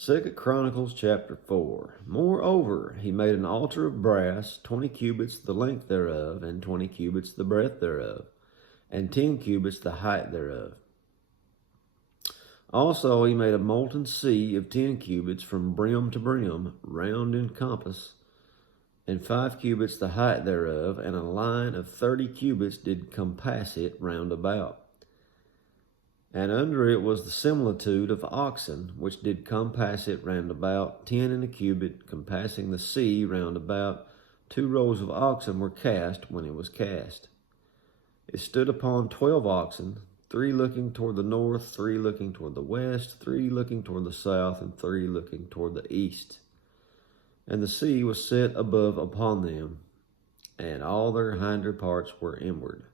2 Chronicles chapter 4. Moreover, he made an altar of brass, 20 cubits the length thereof, and 20 cubits the breadth thereof, and 10 cubits the height thereof. Also he made a molten sea of 10 cubits from brim to brim, round in compass, and 5 cubits the height thereof, and a line of 30 cubits did compass it round about. And under it was the similitude of oxen, which did compass it round about, 10 in a cubit, compassing the sea round about. 2 rows of oxen were cast when it was cast. It stood upon 12 oxen, 3 looking toward the north, 3 looking toward the west, 3 looking toward the south, and 3 looking toward the east. And the sea was set above upon them, and all their hinder parts were inward.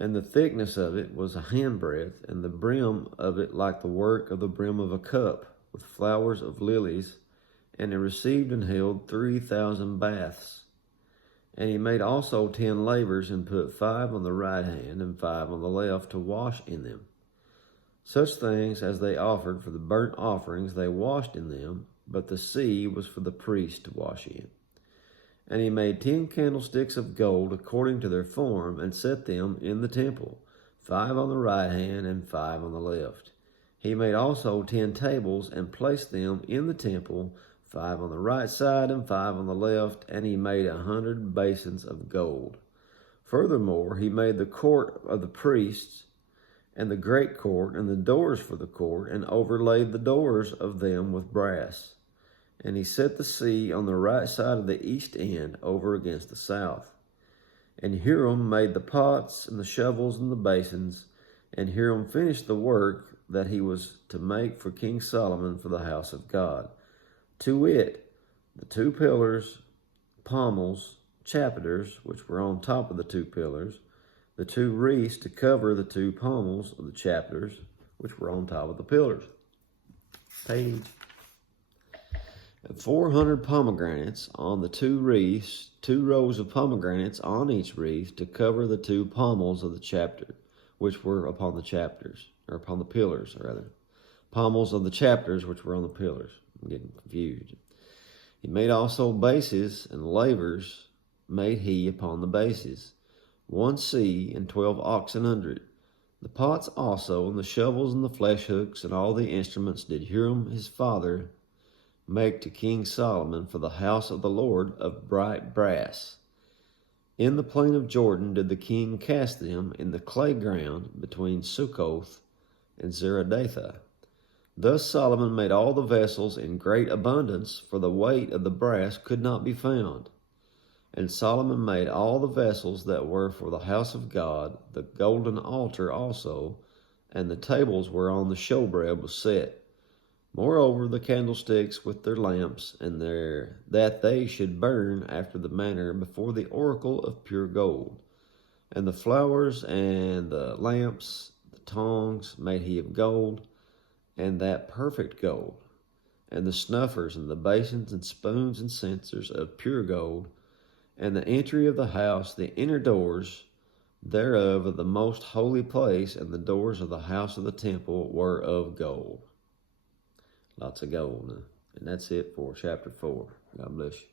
And the thickness of it was a handbreadth, and the brim of it like the work of the brim of a cup, with flowers of lilies. And it received and held 3,000 baths. And he made also 10 lavers, and put 5 on the right hand and 5 on the left to wash in them. Such things as they offered for the burnt offerings they washed in them, but the sea was for the priest to wash in. And he made 10 candlesticks of gold according to their form, and set them in the temple, 5 on the right hand and 5 on the left. He made also 10 tables, and placed them in the temple, 5 on the right side and 5 on the left. And he made 100 basins of gold. Furthermore, he made the court of the priests, and the great court, and the doors for the court, and overlaid the doors of them with brass. And he set the sea on the right side of the east end, over against the south. And Hiram made the pots and the shovels and the basins. And Hiram finished the work that he was to make for King Solomon for the house of God. To wit, the 2 pillars, pommels, chapiters, which were on top of the 2 pillars, the 2 wreaths to cover the 2 pommels of the chapiters, which were on top of the pillars. Page. And 400 pomegranates on the 2 wreaths, 2 rows of pomegranates on each wreath, to cover the 2 pommels of the chapter, which were upon the chapters, or upon the pillars, rather. Pommels of the chapters, which were on the pillars. I'm getting confused. He made also bases, and lavers made he upon the bases. 1 sea, and 12 oxen under it. The pots also, and the shovels, and the flesh hooks, and all the instruments did Hiram his father make to King Solomon for the house of the Lord of bright brass. In the plain of Jordan did the king cast them, in the clay ground between Succoth and Zeradatha. Thus Solomon made all the vessels in great abundance, for the weight of the brass could not be found. And Solomon made all the vessels that were for the house of God, the golden altar also, and the tables whereon the showbread was set. Moreover, the candlesticks with their lamps, and that they should burn after the manner before the oracle of pure gold. And the flowers and the lamps, the tongs, made he of gold, and that perfect gold. And the snuffers, and the basins, and spoons, and censers of pure gold. And the entry of the house, the inner doors thereof of the most holy place, and the doors of the house of the temple were of gold. Lots of gold. And that's it for chapter 4. God bless you.